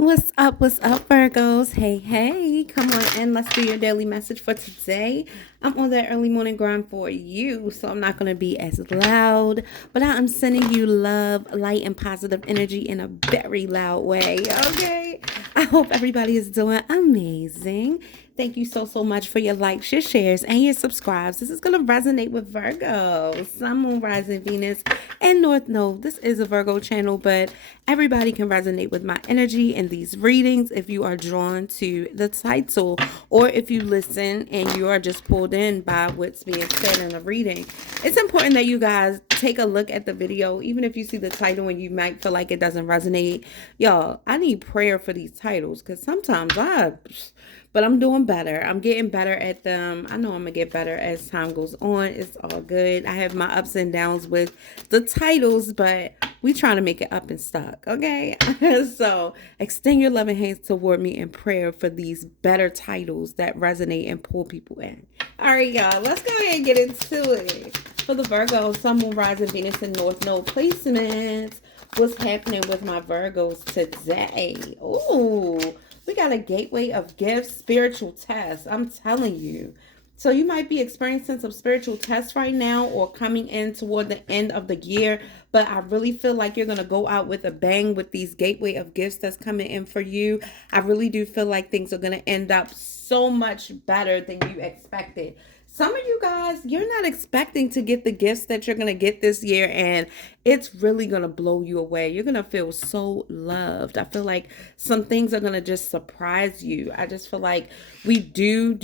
What's up, Virgos? Hey, hey, come on in. Let's do your daily message for today. I'm on that early morning grind for you, so I'm not going to be as loud, but I am sending you love, light, and positive energy in a very loud way, okay? I hope everybody is doing amazing. Thank you so much for your likes, your shares, and your subscribes. This is going to resonate with Virgo, Sun, Moon, Rising, Venus, and North Node. This is a Virgo channel, but everybody can resonate with my energy in these readings if you are drawn to the title or if you listen and you are just pulled in by what's being said in the reading. It's important that you guys take a look at the video, even if you see the title and you might feel like it doesn't resonate. Y'all, I need prayer for these titles because sometimes but I'm doing better. I'm getting better at them. I know I'm going to get better as time goes on. It's all good. I have my ups and downs with the titles, but we trying to make it up and stuck, okay? So extend your loving hands toward me in prayer for these better titles that resonate and pull people in. All right, y'all. Let's go ahead and get into it. For the Virgo, Sun, Moon, Rising, Venus, and North Node placements. What's happening with my Virgos today? Ooh. We got a gateway of gifts, spiritual tests. I'm telling you. So you might be experiencing some spiritual tests right now or coming in toward the end of the year. But I really feel like you're going to go out with a bang with these gateway of gifts that's coming in for you. I really do feel like things are going to end up so much better than you expected. Some of you guys, you're not expecting to get the gifts that you're going to get this year, and it's really going to blow you away. You're going to feel so loved. I feel like some things are going to just surprise you. I just feel like we do,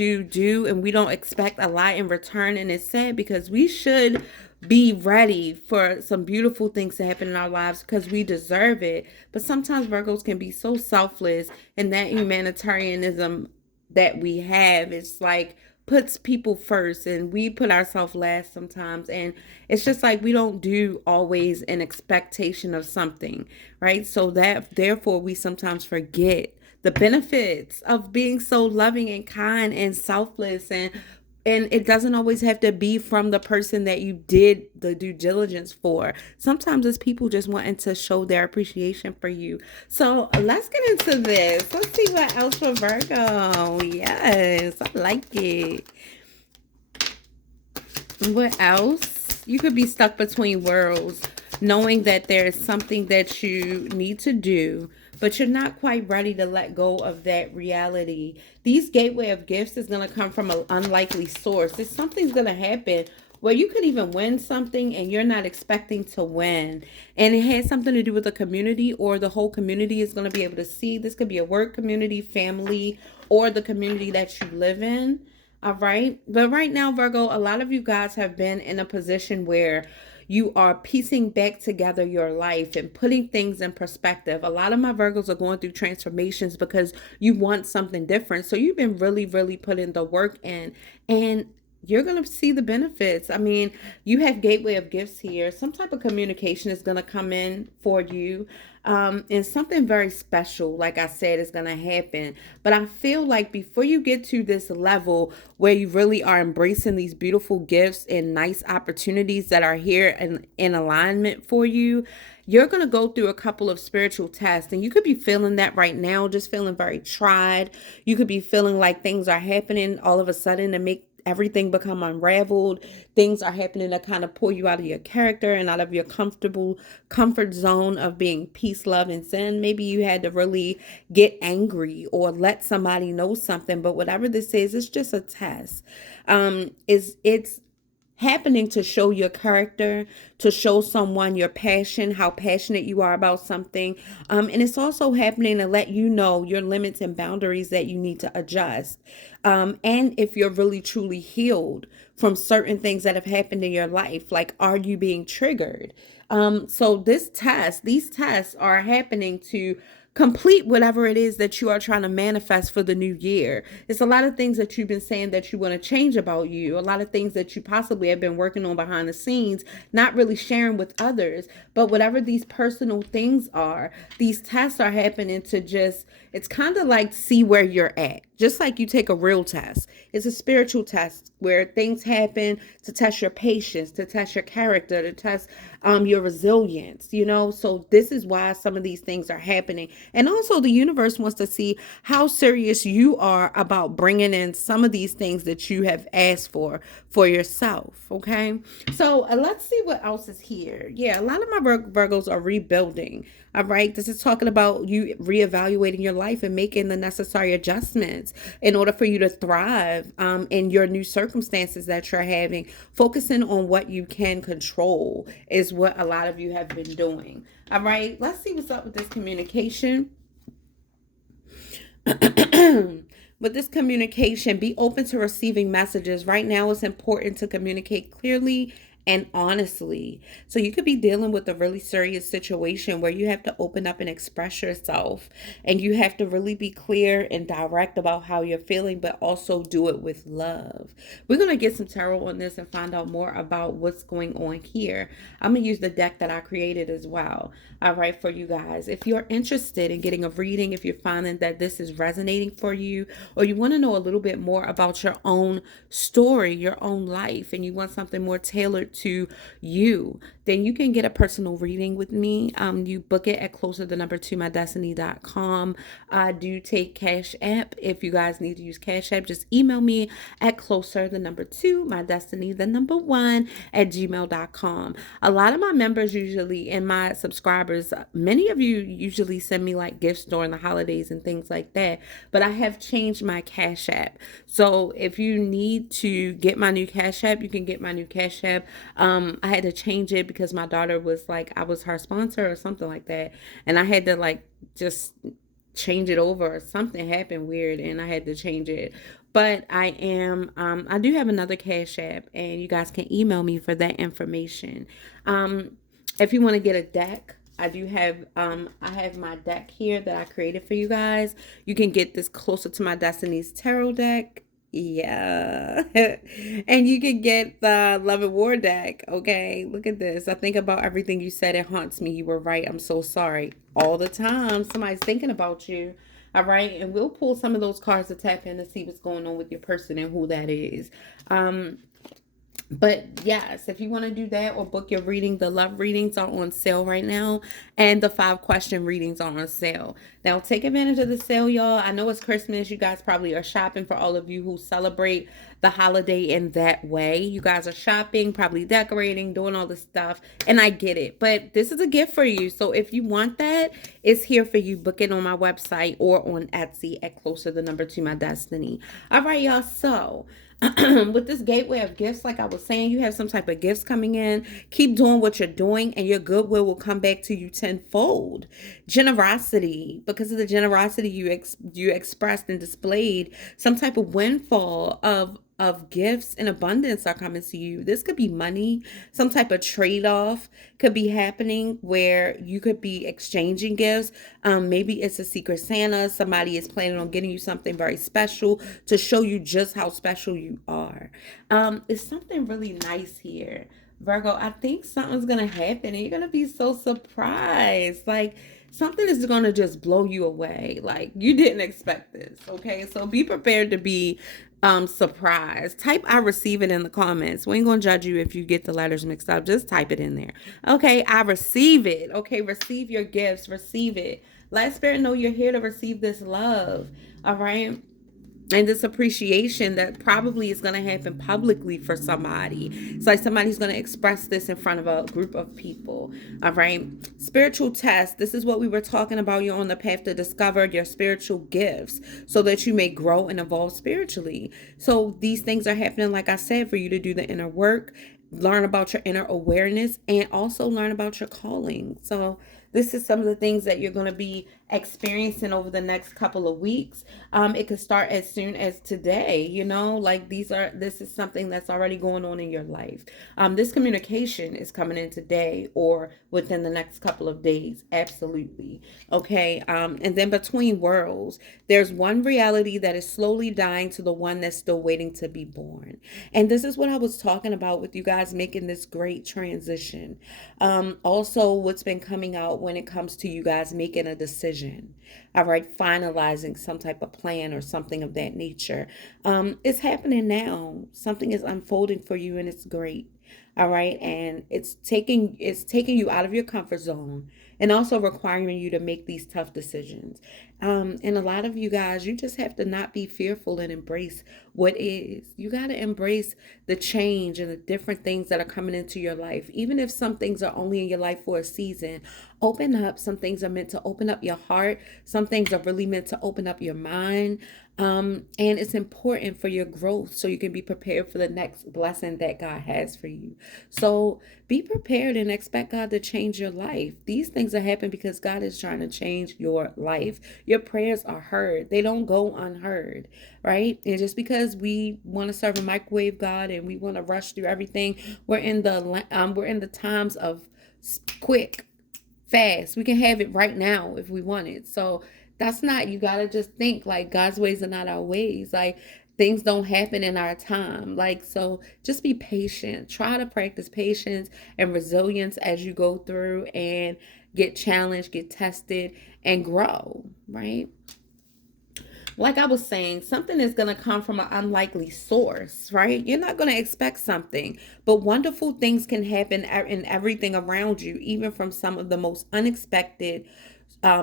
and we don't expect a lot in return, and it's sad because we should be ready for some beautiful things to happen in our lives because we deserve it. But sometimes Virgos can be so selfless, and that humanitarianism that we have, it's like puts people first and we put ourselves last sometimes, and it's just like we don't do always an expectation of something, right? So that therefore we sometimes forget the benefits of being so loving and kind and selfless, and it doesn't always have to be from the person that you did the due diligence for. Sometimes it's people just wanting to show their appreciation for you. So let's get into this. Let's see what else for Virgo. Yes, I like it. What else? You could be stuck between worlds, knowing that there's something that you need to do, but you're not quite ready to let go of that reality. These gateway of gifts is going to come from an unlikely source. If something's going to happen where you could even win something and you're not expecting to win. And it has something to do with the community, or the whole community is going to be able to see. This could be a work community, family, or the community that you live in. All right. But right now, Virgo, a lot of you guys have been in a position where you are piecing back together your life and putting things in perspective. A lot of my Virgos are going through transformations because you want something different. So you've been really putting the work in, and you're going to see the benefits. I mean, you have gateway of gifts here. Some type of communication is going to come in for you. And something very special, like I said, is going to happen. But I feel like before you get to this level where you really are embracing these beautiful gifts and nice opportunities that are here in alignment for you, you're going to go through a couple of spiritual tests. And you could be feeling that right now, just feeling very tried. You could be feeling like things are happening all of a sudden to make everything become unraveled. Things are happening to kind of pull you out of your character and out of your comfort zone of being peace, love, and zen. Maybe you had to really get angry or let somebody know something, but whatever this is, it's just a test. It's happening to show your character, to show someone your passion, how passionate you are about something. And it's also happening to let you know your limits and boundaries that you need to adjust. And if you're really truly healed from certain things that have happened in your life, like, are you being triggered? So these tests are happening to complete whatever it is that you are trying to manifest for the new year. It's a lot of things that you've been saying that you want to change about you, a lot of things that you possibly have been working on behind the scenes, not really sharing with others. But whatever these personal things are, these tests are happening to just, it's kind of like see where you're at. Just like you take a real test. It's a spiritual test where things happen to test your patience, to test your character, to test your resilience, you know. So this is why some of these things are happening. And also the universe wants to see how serious you are about bringing in some of these things that you have asked for yourself. Okay. So let's see what else is here. Yeah, a lot of my Virgos are rebuilding. All right. This is talking about you reevaluating your life and making the necessary adjustments in order for you to thrive in your new circumstances that you're having. Focusing on what you can control is what a lot of you have been doing. All right. Let's see what's up with this communication. With this communication, be open to receiving messages. Right now, it's important to communicate clearly and honestly. So you could be dealing with a really serious situation where you have to open up and express yourself, and you have to really be clear and direct about how you're feeling, but also do it with love. We're going to get some tarot on this and find out more about what's going on here. I'm going to use the deck that I created as well. All right, for you guys. If you're interested in getting a reading, if you're finding that this is resonating for you, or you want to know a little bit more about your own story, your own life, and you want something more tailored to you, then you can get a personal reading with me. You book it at closer2MyDestinys.com. I do take Cash App. If you guys need to use Cash App, just email me at closer2MyDestinys1 at gmail.com. A lot of my members usually, and my subscribers, many of you usually send me like gifts during the holidays and things like that, but I have changed my Cash App. So if you need to get my new Cash App, you can get my new Cash App. I had to change it because my daughter was like, I was her sponsor or something like that, and I had to like just change it over. Something happened weird and I had to change it. But I do have another Cash App, and you guys can email me for that information. If you want to get a deck, I do have I have my deck here that I created for you guys. You can get this Closer to My Destiny's tarot deck. Yeah. And you can get the Love and War deck. Okay, look at this. I think about everything you said. It haunts me. You were right. I'm so sorry. All the time somebody's thinking about you. All right, and we'll pull some of those cards to tap in to see what's going on with your person and who that is. But yes, if you want to do that or book your reading, the love readings are on sale right now, and the 5-question readings are on sale. Now, take advantage of the sale, y'all. I know it's Christmas. You guys probably are shopping. For all of you who celebrate the holiday in that way, you guys are shopping, probably decorating, doing all this stuff, and I get it. But this is a gift for you. So if you want that, it's here for you. Book it on my website or on Etsy at Closer2MyDestiny. All right, y'all. So with this gateway of gifts, like I was saying, you have some type of gifts coming in. Keep doing what you're doing, and your goodwill will come back to you tenfold. Generosity, because of the generosity you expressed and displayed, some type of windfall of gifts and abundance are coming to you. This could be money, some type of trade-off could be happening where you could be exchanging gifts. Maybe it's a secret Santa. Somebody is planning on getting you something very special to show you just how special you are. It's something really nice here, Virgo. I think something's gonna happen and you're gonna be so surprised. Like, something is going to just blow you away. Like, you didn't expect this. Okay, so be prepared to be surprised. Type I receive it in the comments. We ain't gonna judge you if you get the letters mixed up. Just type it in there. Okay, I receive it. Okay, receive your gifts. Receive it. Let Spirit know you're here to receive this love. All right, and this appreciation that probably is going to happen publicly for somebody. It's like somebody's going to express this in front of a group of people. All right. Spiritual test. This is what we were talking about. You're on the path to discover your spiritual gifts so that you may grow and evolve spiritually. So these things are happening, like I said, for you to do the inner work, learn about your inner awareness, and also learn about your calling. So this is some of the things that you're going to be experiencing over the next couple of weeks. It could start as soon as today, you know, like this is something that's already going on in your life. This communication is coming in today or within the next couple of days. Absolutely. Okay. And then between worlds, there's one reality that is slowly dying to the one that's still waiting to be born. And this is what I was talking about with you guys making this great transition. Also, what's been coming out when it comes to you guys making a decision. All right, finalizing some type of plan or something of that nature. It's happening now. Something is unfolding for you, and it's great. All right, and it's taking you out of your comfort zone. and also requiring you to make these tough decisions. And a lot of you guys, you just have to not be fearful and embrace what is. You got to embrace the change and the different things that are coming into your life. Even if some things are only in your life for a season, open up. Some things are meant to open up your heart. Some things are really meant to open up your mind. And it's important for your growth so you can be prepared for the next blessing that God has for you. So be prepared and expect God to change your life. These things are happening because God is trying to change your life. Your prayers are heard. They don't go unheard, right? And just because we want to serve a microwave God and we want to rush through everything, we're in the times of quick, fast. We can have it right now if we want it. So that's not, you got to just think like God's ways are not our ways. Like things don't happen in our time. Like, so just be patient. Try to practice patience and resilience as you go through and get challenged, get tested, and grow, right? Like I was saying, something is going to come from an unlikely source, right? You're not going to expect something, but wonderful things can happen in everything around you, even from some of the most unexpected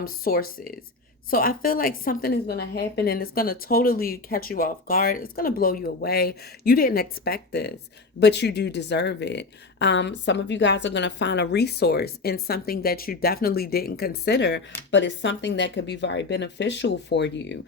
sources. So I feel like something is going to happen and it's going to totally catch you off guard. It's going to blow you away. You didn't expect this, but you do deserve it. Some of you guys are going to find a resource in something that you definitely didn't consider, but it's something that could be very beneficial for you.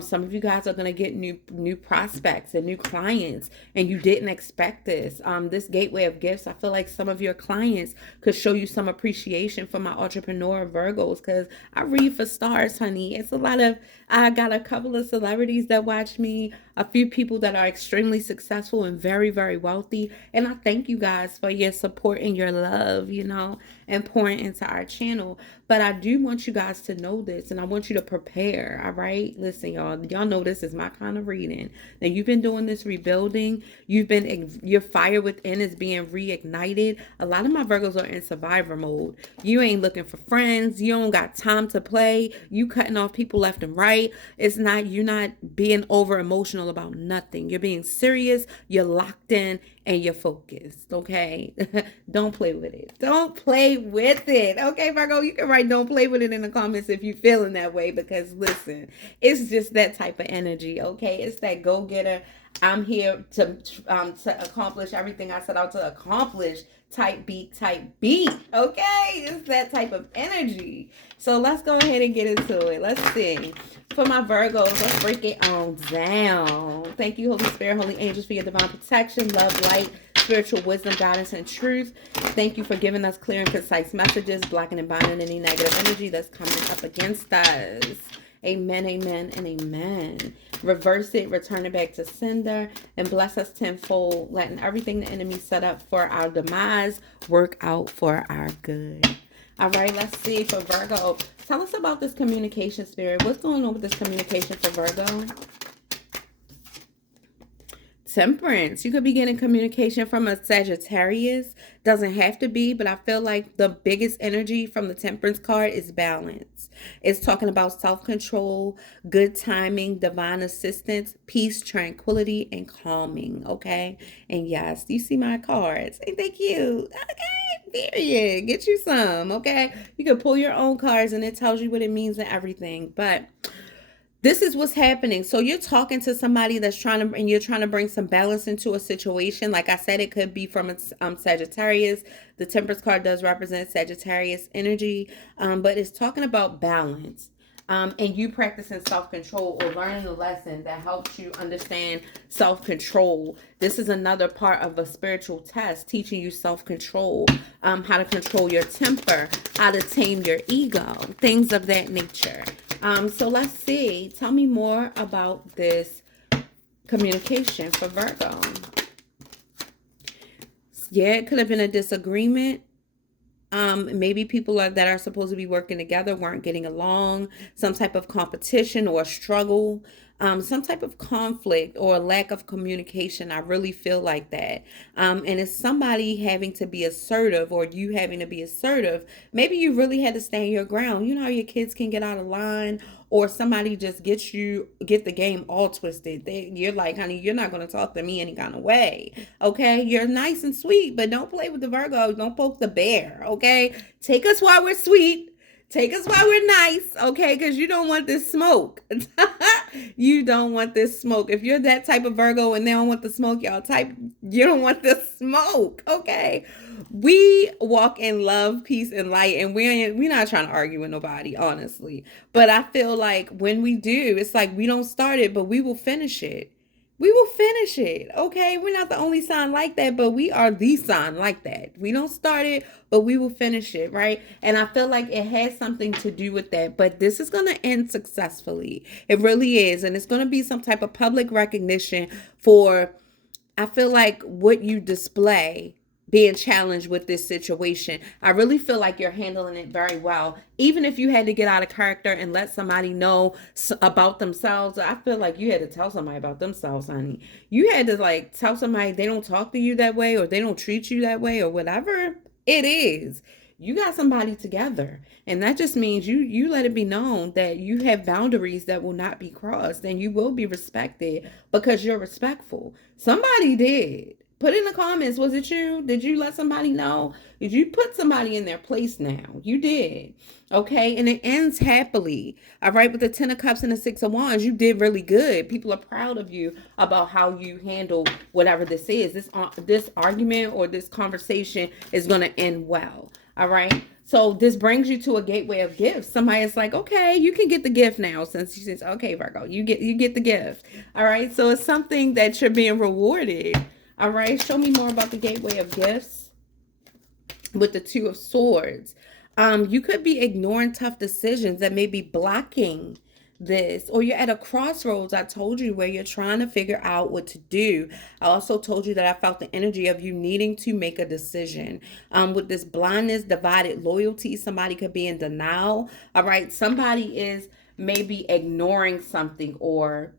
Some of you guys are going to get new prospects and new clients, and you didn't expect this. This gateway of gifts, I feel like some of your clients could show you some appreciation for my entrepreneur Virgos, because I read for stars, honey. It's a lot of, I got a couple of celebrities that watch me, a few people that are extremely successful and very, very wealthy. And I thank you guys for your support and your love, and pouring into our channel. But I do want you guys to know this, and I want you to prepare, all right? Listen, y'all know this is my kind of reading. Now, you've been doing this rebuilding. Your fire within is being reignited. A lot of my Virgos are in survivor mode. You ain't looking for friends. You don't got time to play. You cutting off people left and right. You're not being over emotional about nothing. You're being serious. You're locked in and you're focused, okay? Don't play with it. Don't play with it, okay, Virgo? You can write don't play with it in the comments if you're feeling that way, because listen, it's just that type of energy, okay? It's that go-getter. I'm here to accomplish everything I set out to accomplish type beat, okay? It's that type of energy. So let's go ahead and get into it. Let's see. For my Virgos, let's break it on down. Thank you, Holy Spirit, Holy Angels, for your divine protection, love, light, spiritual wisdom, guidance, and truth. Thank you for giving us clear and concise messages, blocking and binding any negative energy that's coming up against us. Amen, amen, and amen. Reverse it, return it back to sender, and bless us tenfold, letting everything the enemy set up for our demise work out for our good. All right, let's see for Virgo. Tell us about this communication, Spirit. What's going on with this communication for Virgo? Temperance. You could be getting communication from a Sagittarius. Doesn't have to be, but I feel like the biggest energy from the Temperance card is balance. It's talking about self-control, good timing, divine assistance, peace, tranquility, and calming, okay? And yes, you see my cards. Ain't they cute? Okay, period. Get you some, okay? You can pull your own cards and it tells you what it means and everything, but this is what's happening. So you're talking to somebody you're trying to bring some balance into a situation. Like I said, it could be from a Sagittarius. The Temperance card does represent Sagittarius energy, but it's talking about balance. And you practicing self-control or learning a lesson that helps you understand self-control. This is another part of a spiritual test, teaching you self-control, how to control your temper, how to tame your ego, things of that nature. So let's see. Tell me more about this communication for Virgo. Yeah, it could have been a disagreement. Maybe people that are supposed to be working together weren't getting along. Some type of competition or struggle. Some type of conflict or lack of communication. I really feel like that. And it's somebody having to be assertive or you having to be assertive. Maybe you really had to stand your ground. You know how your kids can get out of line, or somebody just get the game all twisted. You're like, honey, you're not going to talk to me any kind of way. Okay. You're nice and sweet, but don't play with the Virgo. Don't poke the bear. Okay. Take us while we're sweet. Take us while we're nice, okay? Because you don't want this smoke. You don't want this smoke. If you're that type of Virgo and they don't want the smoke, you don't want the smoke, okay? We walk in love, peace, and light, and we're not trying to argue with nobody, honestly. But I feel like when we do, it's like we don't start it, but we will finish it. We will finish it. Okay. We're not the only sign like that, but we are the sign like that. We don't start it, but we will finish it. Right. And I feel like it has something to do with that. But this is going to end successfully. It really is. And it's going to be some type of public recognition for, I feel like, what you display being challenged with this situation. I really feel like you're handling it very well. Even if you had to get out of character and let somebody know about themselves, I feel like you had to tell somebody about themselves, honey. You had to like tell somebody they don't talk to you that way or they don't treat you that way or whatever it is. You got somebody together, and that just means you let it be known that you have boundaries that will not be crossed, and you will be respected because you're respectful. Somebody did. Put in the comments, was it you? Did you let somebody know? Did you put somebody in their place now? You did. Okay. And it ends happily. All right. With the 10 of Cups and the 6 of Wands, you did really good. People are proud of you about how you handle whatever this is. This argument or this conversation is going to end well. All right. So this brings you to a gateway of gifts. Somebody is like, okay, you can get the gift now, since she says, okay, Virgo, you get the gift. All right. So it's something that you're being rewarded. All right, show me more about the gateway of gifts with the 2 of Swords. You could be ignoring tough decisions that may be blocking this, or you're at a crossroads. I told you, where you're trying to figure out what to do. I also told you that I felt the energy of you needing to make a decision. With this blindness, divided loyalty, somebody could be in denial. All right, somebody is maybe ignoring something, or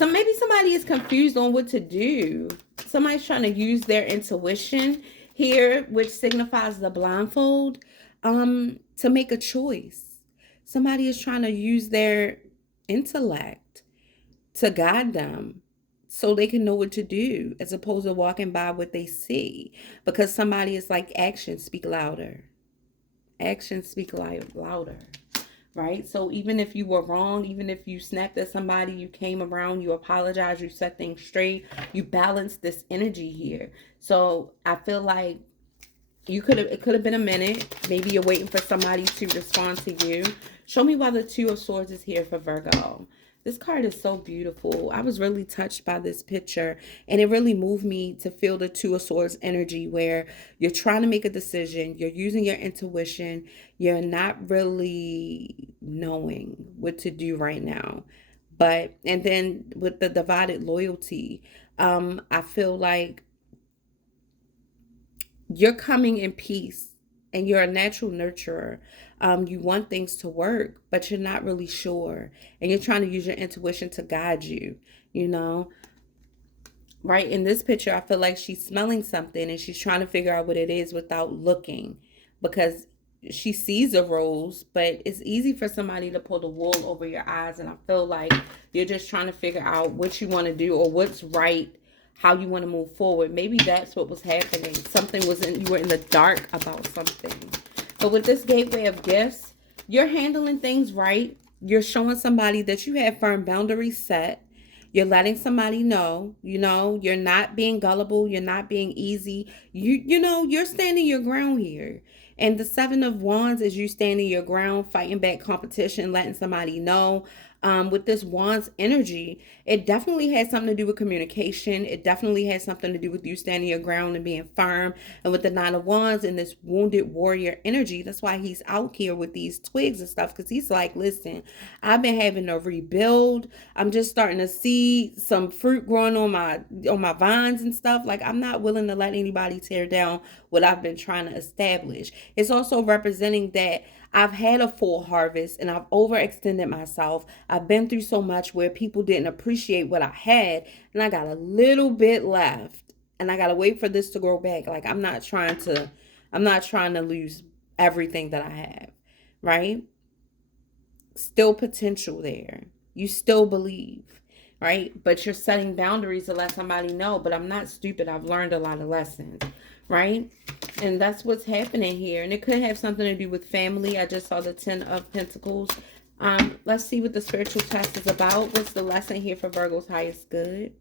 maybe somebody is confused on what to do. Somebody's trying to use their intuition here, which signifies the blindfold, to make a choice. Somebody is trying to use their intellect to guide them so they can know what to do, as opposed to walking by what they see. Because somebody is like, actions speak louder. Actions speak louder. Right? So even if you were wrong, even if you snapped at somebody, you came around, you apologized, you set things straight, you balanced this energy here. So I feel like it could have been a minute. Maybe you're waiting for somebody to respond to you. Show me why the 2 of Swords is here for Virgo. This card is so beautiful. I was really touched by this picture, and it really moved me to feel the 2 of Swords energy, where you're trying to make a decision, you're using your intuition, you're not really knowing what to do right now. And then with the divided loyalty, I feel like you're coming in peace, and you're a natural nurturer. You want things to work, but you're not really sure. And you're trying to use your intuition to guide you, Right? In this picture, I feel like she's smelling something and she's trying to figure out what it is without looking, because she sees a rose, but it's easy for somebody to pull the wool over your eyes. And I feel like you're just trying to figure out what you want to do, or what's right, how you want to move forward. Maybe that's what was happening. You were in the dark about something. But with this gateway of gifts, you're handling things right. You're showing somebody that you have firm boundaries set. You're letting somebody know, you're not being gullible. You're not being easy. You're standing your ground here. And the 7 of Wands is you standing your ground, fighting back competition, letting somebody know. With this Wands energy, it definitely has something to do with communication. It definitely has something to do with you standing your ground and being firm. And with the 9 of Wands and this wounded warrior energy, that's why he's out here with these twigs and stuff, because he's like, listen, I've been having to rebuild. I'm just starting to see some fruit growing on my vines and stuff. Like, I'm not willing to let anybody tear down what I've been trying to establish. It's also representing that I've had a full harvest and I've overextended myself. I've been through so much where people didn't appreciate what I had, and I got a little bit left, and I got to wait for this to grow back. Like, I'm not trying to lose everything that I have, right? Still potential there. You still believe, right? But you're setting boundaries to let somebody know, but I'm not stupid. I've learned a lot of lessons, right? And that's what's happening here. And it could have something to do with family. I just saw the 10 of Pentacles. Let's see what the spiritual test is about. What's the lesson here for Virgo's highest good?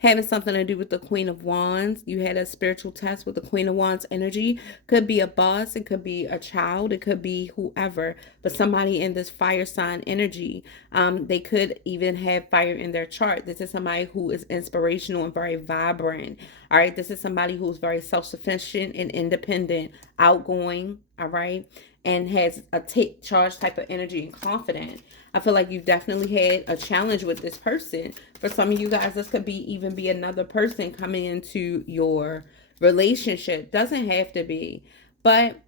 Having something to do with the Queen of Wands. You had a spiritual test with the Queen of Wands energy. Could be a boss. It could be a child. It could be whoever. But somebody in this fire sign energy. They could even have fire in their chart. This is somebody who is inspirational and very vibrant. All right. This is somebody who's very self-sufficient and independent, outgoing. All right. And has a take charge type of energy and confident. I feel like you've definitely had a challenge with this person. For some of you guys, this could be even be another person coming into your relationship. Doesn't have to be. But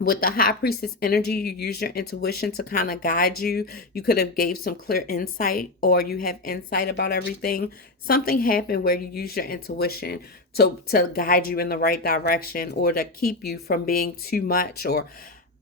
with the high priestess energy, you use your intuition to kind of guide you. You could have gave some clear insight, or you have insight about everything. Something happened where you use your intuition to guide you in the right direction, or to keep you from being too much or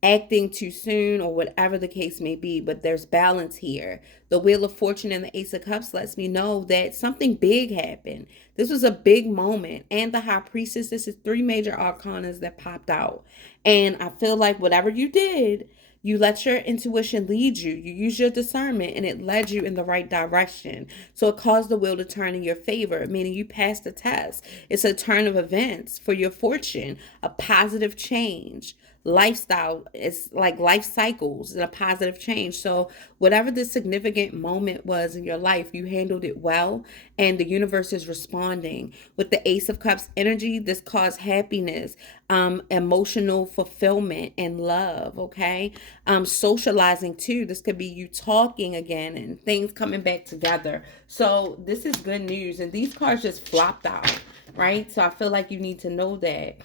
acting too soon, or whatever the case may be. But there's balance here. The Wheel of Fortune and the Ace of Cups lets me know that something big happened. This was a big moment. And the High Priestess, this is 3 major arcanas that popped out. And I feel like whatever you did, you let your intuition lead you. You use your discernment, and it led you in the right direction. So it caused the wheel to turn in your favor, meaning you passed the test. It's a turn of events for your fortune, a positive change. Lifestyle, it's like life cycles and a positive change. So whatever the significant moment was in your life, you handled it well, and the universe is responding. With the Ace of Cups energy, this caused happiness, emotional fulfillment, and love. Okay. Socializing too. This could be you talking again and things coming back together. So this is good news. And these cards just flopped out, right? So I feel like you need to know that.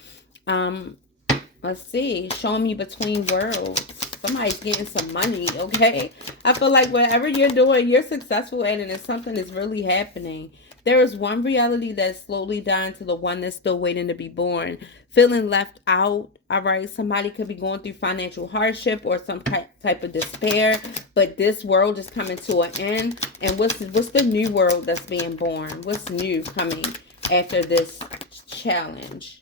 Let's see. Show me between worlds. Somebody's getting some money, okay? I feel like whatever you're doing, you're successful at it, and something is really happening. There is one reality that's slowly dying to the one that's still waiting to be born. Feeling left out, all right? Somebody could be going through financial hardship or some type of despair, but this world is coming to an end. And what's the new world that's being born? What's new coming after this challenge?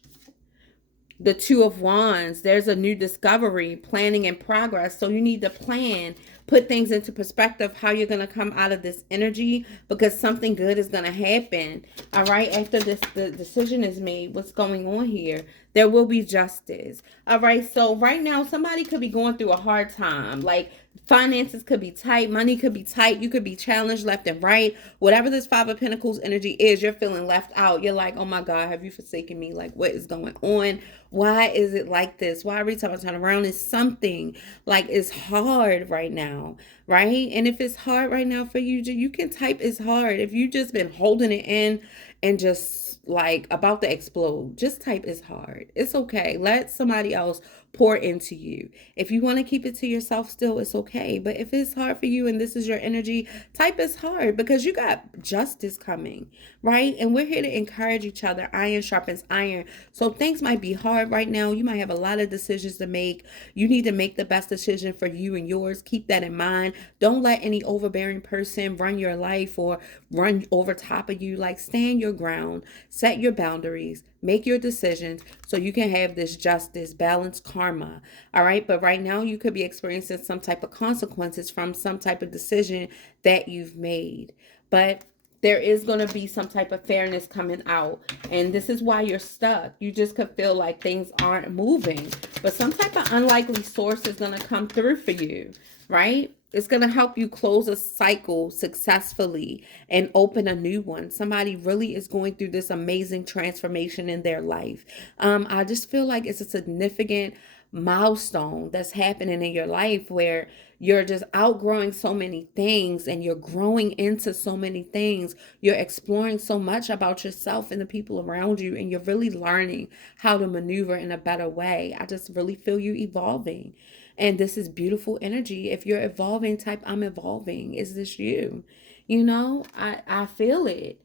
The Two of Wands, there's a new discovery, planning in progress. So you need to plan, put things into perspective, how you're going to come out of this energy, because something good is going to happen. All right. After the decision is made, what's going on here? There will be justice. All right. So right now, somebody could be going through a hard time. Like finances could be tight. Money could be tight. You could be challenged left and right. Whatever this Five of Pentacles energy is, you're feeling left out. You're like, oh my God, have you forsaken me? Like, what is going on? Why is it like this? Why every time I turn around is something like it's hard right now, right? And if it's hard right now for you, you can type it's hard. If you've just been holding it in and just like about to explode, just type it's hard. It's okay. Let somebody else pour into you. If you want to keep it to yourself still, it's okay. But if it's hard for you and this is your energy, type it's hard, because you got justice coming, right? And we're here to encourage each other. Iron sharpens iron. So things might be hard right now. You might have a lot of decisions to make. You need to make the best decision for you and yours. Keep that in mind. Don't let any overbearing person run your life or run over top of you. Like, stand your ground, set your boundaries, make your decisions so you can have this justice, balanced karma. All right. But right now you could be experiencing some type of consequences from some type of decision that you've made. But there is going to be some type of fairness coming out. And this is why you're stuck. You just could feel like things aren't moving. But some type of unlikely source is going to come through for you, right? It's going to help you close a cycle successfully and open a new one. Somebody really is going through this amazing transformation in their life. I just feel like it's a significant milestone that's happening in your life where you're just outgrowing so many things and you're growing into so many things. You're exploring so much about yourself and the people around you, and you're really learning how to maneuver in a better way. I just really feel you evolving. And this is beautiful energy. If you're evolving, type I'm evolving. Is this you? You know, I feel it.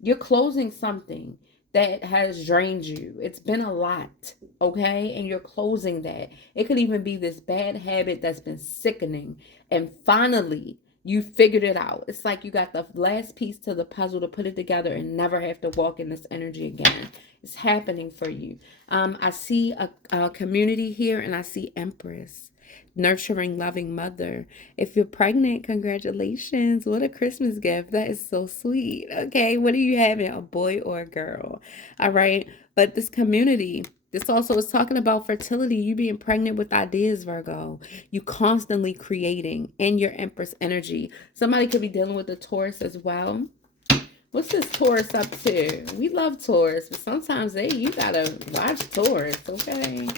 You're closing something that has drained you. It's been a lot, okay? And you're closing that. It could even be this bad habit that's been sickening. And finally, You figured it out. It's like you got the last piece to the puzzle to put it together and never have to walk in this energy again. It's happening for you. I see a community here, and I see Empress, nurturing, loving mother. If you're pregnant, congratulations. What a Christmas gift. That is so sweet. Okay, what are you having, a boy or a girl? All right, but this community, this also is talking about fertility, you being pregnant with ideas, Virgo. You constantly creating in your Empress energy. Somebody could be dealing with the Taurus as well. What's this Taurus up to? We love Taurus, but sometimes you gotta watch Taurus, okay?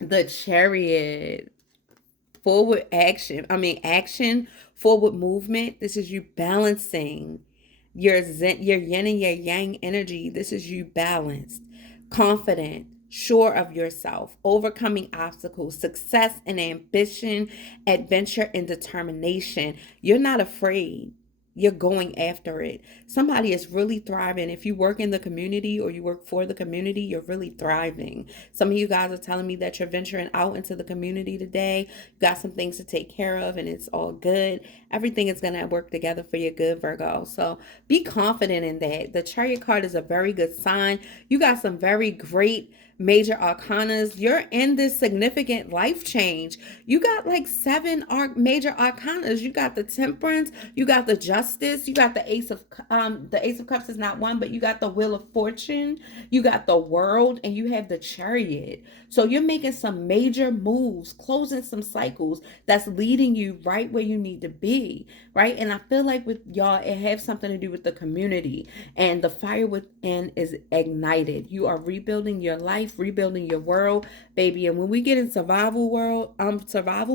The Chariot. Forward action. Action, forward movement. This is you balancing your yin and your yang energy. This is you balanced, confident, sure of yourself, overcoming obstacles, success and ambition, adventure and determination. You're not afraid. You're going after it. Somebody is really thriving. If you work in the community or you work for the community, you're really thriving. Some of you guys are telling me that you're venturing out into the community today. You got some things to take care of, and it's all good. Everything is going to work together for your good, Virgo. So be confident in that. The Chariot card is a very good sign. You got some very great major arcanas. You're in this significant life change. You got like 7 major arcanas. You got the Temperance, you got the Justice, you got the Ace of Cups is not one, but you got the Wheel of Fortune, you got the World, and you have the Chariot. So you're making some major moves, closing some cycles that's leading you right where you need to be, right? And I feel like with y'all, it has something to do with the community, and the fire within is ignited. You are rebuilding your life, rebuilding your world, baby. And when we get in survival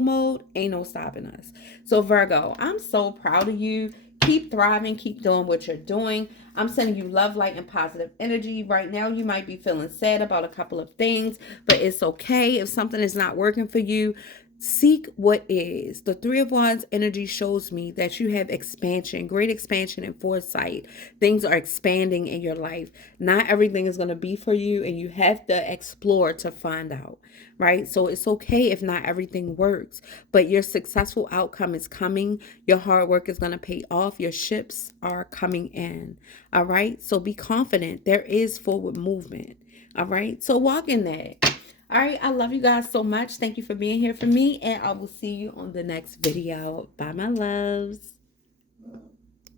mode, ain't no stopping us. So Virgo, I'm so proud of you. Keep thriving, keep doing what you're doing. I'm sending you love, light, and positive energy. Right now, you might be feeling sad about a couple of things, but it's okay. If something is not working for you, seek what is. The Three of Wands energy shows me that you have expansion, great expansion and foresight. Things are expanding in your life. Not everything is going to be for you, and you have to explore to find out, right? So it's okay if not everything works, but your successful outcome is coming. Your hard work is going to pay off. Your ships are coming in, all right? So be confident. There is forward movement, all right? So walk in that. All right, I love you guys so much. Thank you for being here for me, and I will see you on the next video. Bye, my loves.